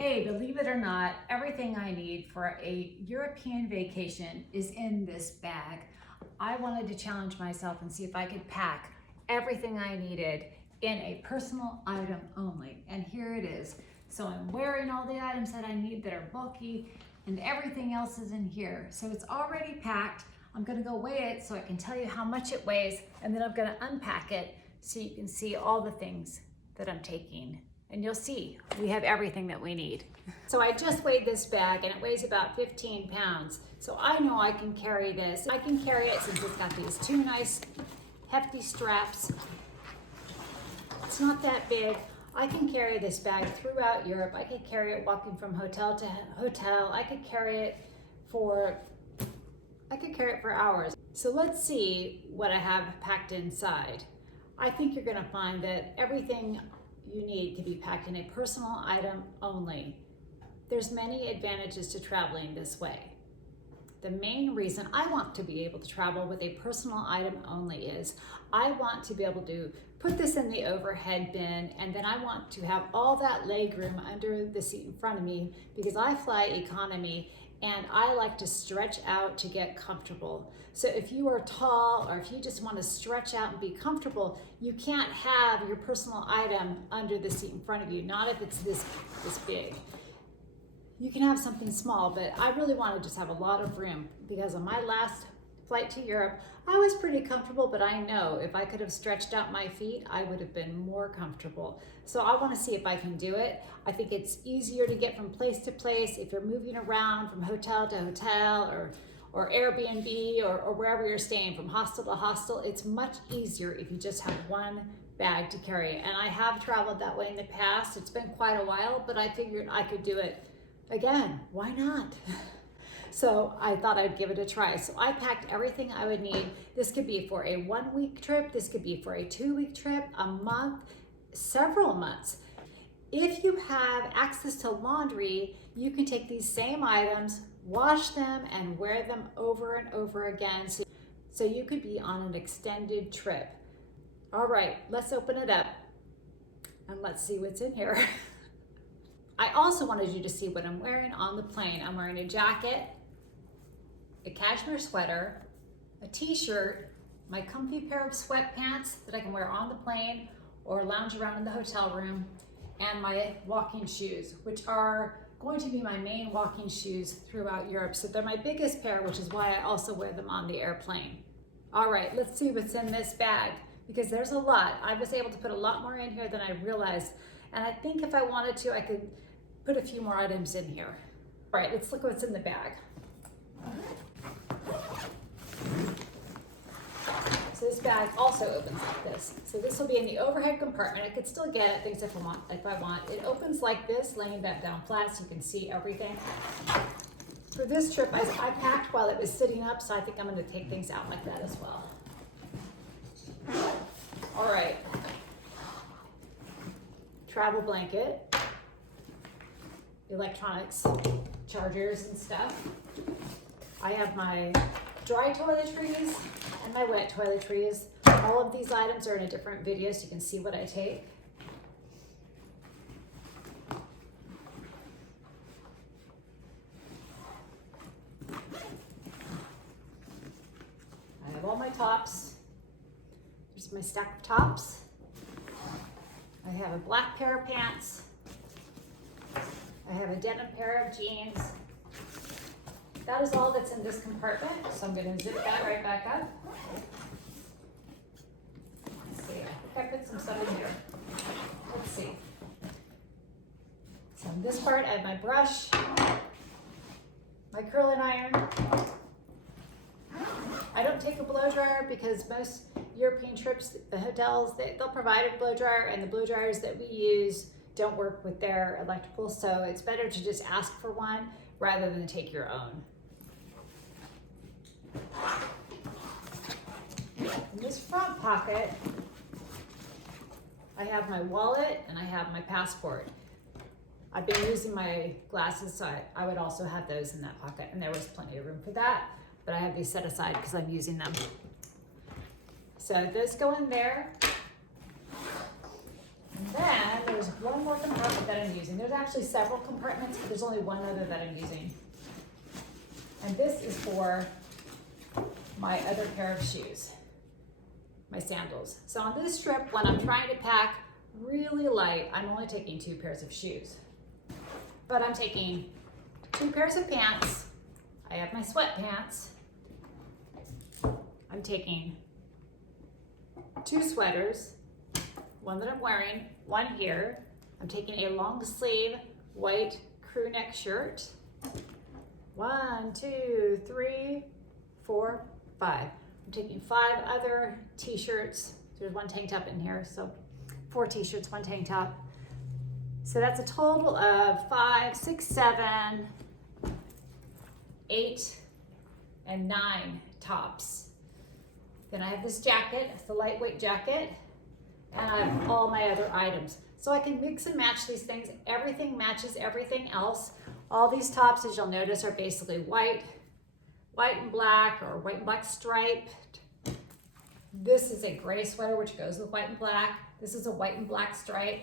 Hey, believe it or not, everything I need for a European vacation is in this bag. I wanted to challenge myself and see if I could pack everything I needed in a personal item only. And here it is. So I'm wearing all the items that I need that are bulky, and everything else is in here. So it's already packed. I'm gonna go weigh it so I can tell you how much it weighs, and then I'm gonna unpack it so you can see all the things that I'm taking. And you'll see, we have everything that we need. So I just weighed this bag and it weighs about 15 pounds. So I know I can carry this. I can carry it since it's got these two nice hefty straps. It's not that big. I can carry this bag throughout Europe. I could carry it walking from hotel to hotel. I could carry it for hours. So let's see what I have packed inside. I think you're gonna find that everything you need to be packed in a personal item only. There's many advantages to traveling this way. The main reason I want to be able to travel with a personal item only is I want to be able to put this in the overhead bin, and then I want to have all that leg room under the seat in front of me because I fly economy and I like to stretch out to get comfortable. So if you are tall or if you just want to stretch out and be comfortable, you can't have your personal item under the seat in front of you, not if it's this big. You can have something small, but I really want to just have a lot of room because on my last flight to Europe, I was pretty comfortable, but I know if I could have stretched out my feet, I would have been more comfortable. So I want to see if I can do it. I think it's easier to get from place to place if you're moving around from hotel to hotel or Airbnb or wherever you're staying, from hostel to hostel. It's much easier if you just have one bag to carry. And I have traveled that way in the past. It's been quite a while, but I figured I could do it again. Why not? So I thought I'd give it a try. So I packed everything I would need. This could be for a 1 week trip. This could be for a 2 week trip, a month, several months. If you have access to laundry, you can take these same items, wash them, and wear them over and over again. So you could be on an extended trip. All right, let's open it up and let's see what's in here. I also wanted you to see what I'm wearing on the plane. I'm wearing a jacket, a cashmere sweater, a t-shirt, my comfy pair of sweatpants that I can wear on the plane or lounge around in the hotel room, and my walking shoes, which are going to be my main walking shoes throughout Europe. So they're my biggest pair, which is why I also wear them on the airplane. All right, let's see what's in this bag because there's a lot. I was able to put a lot more in here than I realized. And I think if I wanted to, I could put a few more items in here. All right, let's look what's in the bag. So this bag also opens like this. So this will be in the overhead compartment. I could still get at things if I want. It opens like this, laying back down flat so you can see everything. For this trip, I packed while it was sitting up, so I think I'm gonna take things out like that as well. All right. Travel blanket. Electronics, chargers and stuff. I have my dry toiletries and my wet toiletries. All of these items are in a different video so you can see what I take. I have all my tops. Here's my stack of tops. I have a black pair of pants. I have a denim pair of jeans. That is all that's in this compartment, so I'm going to zip that right back up. Let's see, I think I put some stuff in here. Let's see. So in this part, I have my brush, my curling iron. I don't take a blow dryer because most European trips, the hotels, they'll provide a blow dryer, and the blow dryers that we use don't work with their electrical, so it's better to just ask for one rather than take your own. In this front pocket, I have my wallet and I have my passport. I've been using my glasses, so I would also have those in that pocket, and there was plenty of room for that, but I have these set aside because I'm using them. So those go in there. And then there's one more compartment that I'm using. There's actually several compartments, but there's only one other that I'm using. And this is for my other pair of shoes, my sandals. So on this trip, when I'm trying to pack really light, I'm only taking 2 pairs of shoes. But I'm taking 2 pairs of pants. I have my sweatpants. I'm taking 2 sweaters, one that I'm wearing, one here. I'm taking a long sleeve white crew neck shirt. 1, 2, 3, 4, 5. I'm taking 5 other t-shirts. There's 1 tank top in here, so 4 t-shirts, 1 tank top. So that's a total of 5, 6, 7, 8, and 9 tops. Then I have this jacket, it's the lightweight jacket, and I have all my other items. So I can mix and match these things. Everything matches everything else. All these tops, as you'll notice, are basically white and black, or white and black striped. This is a gray sweater, which goes with white and black. This is a white and black stripe.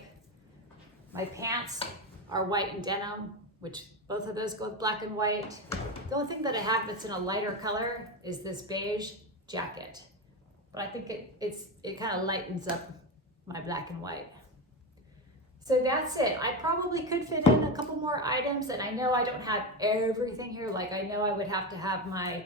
My pants are white and denim, which both of those go with black and white. The only thing that I have that's in a lighter color is this beige jacket. But I think it kind of lightens up my black and white. So that's it. I probably could fit in a couple more items, and I know I don't have everything here. Like I know I would have to have my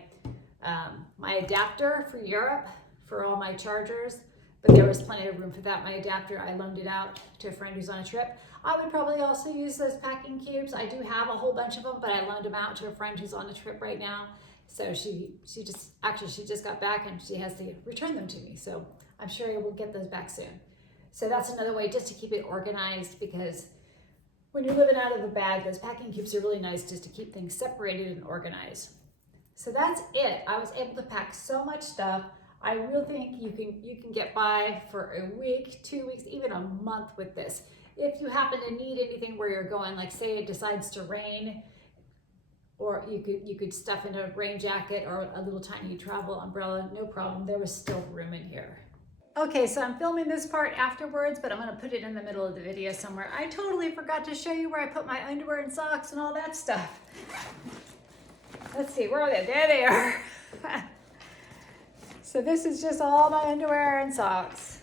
my adapter for Europe for all my chargers, but there was plenty of room for that. My adapter, I loaned it out to a friend who's on a trip. I would probably also use those packing cubes. I do have a whole bunch of them, but I loaned them out to a friend who's on a trip right now. So she just got back and she has to return them to me. So I'm sure I will get those back soon. So that's another way just to keep it organized, because when you're living out of a bag, those packing cubes are really nice just to keep things separated and organized. So that's it. I was able to pack so much stuff. I really think you can get by for a week, 2 weeks, even a month with this. If you happen to need anything where you're going, like say it decides to rain, or you could stuff in a rain jacket or a little tiny travel umbrella, no problem. There was still room in here. Okay, so I'm filming this part afterwards, but I'm gonna put it in the middle of the video somewhere. I totally forgot to show you where I put my underwear and socks and all that stuff. Let's see, where are they? There they are. So this is just all my underwear and socks.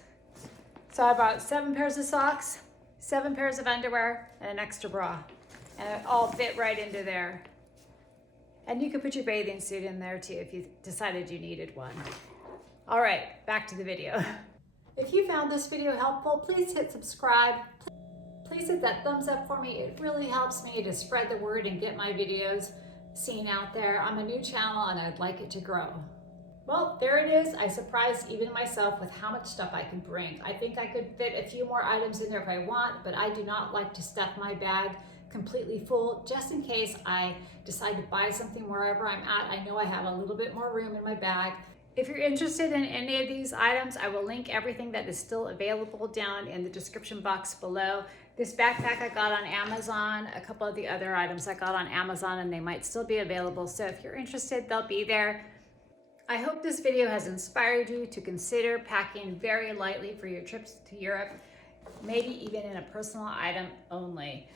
So I bought 7 pairs of socks, 7 pairs of underwear, and an extra bra. And it all fit right into there. And you could put your bathing suit in there too if you decided you needed one. All right, back to the video. If you found this video helpful, please hit subscribe. Please hit that thumbs up for me. It really helps me to spread the word and get my videos seen out there. I'm a new channel and I'd like it to grow. Well, there it is. I surprised even myself with how much stuff I could bring. I think I could fit a few more items in there if I want, but I do not like to stuff my bag completely full, just in case I decide to buy something wherever I'm at. I know I have a little bit more room in my bag. If you're interested in any of these items, I will link everything that is still available down in the description box below. This backpack I got on Amazon, a couple of the other items I got on Amazon, and they might still be available. So if you're interested, they'll be there. I hope this video has inspired you to consider packing very lightly for your trips to Europe, maybe even in a personal item only.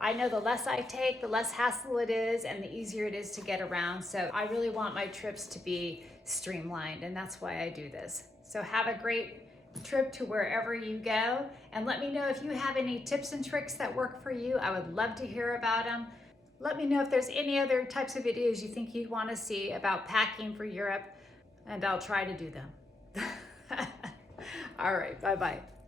I know the less I take, the less hassle it is and the easier it is to get around. So I really want my trips to be streamlined, and that's why I do this. So have a great trip to wherever you go, and let me know if you have any tips and tricks that work for you. I would love to hear about them. Let me know if there's any other types of videos you think you'd want to see about packing for Europe, and I'll try to do them. All right, bye-bye.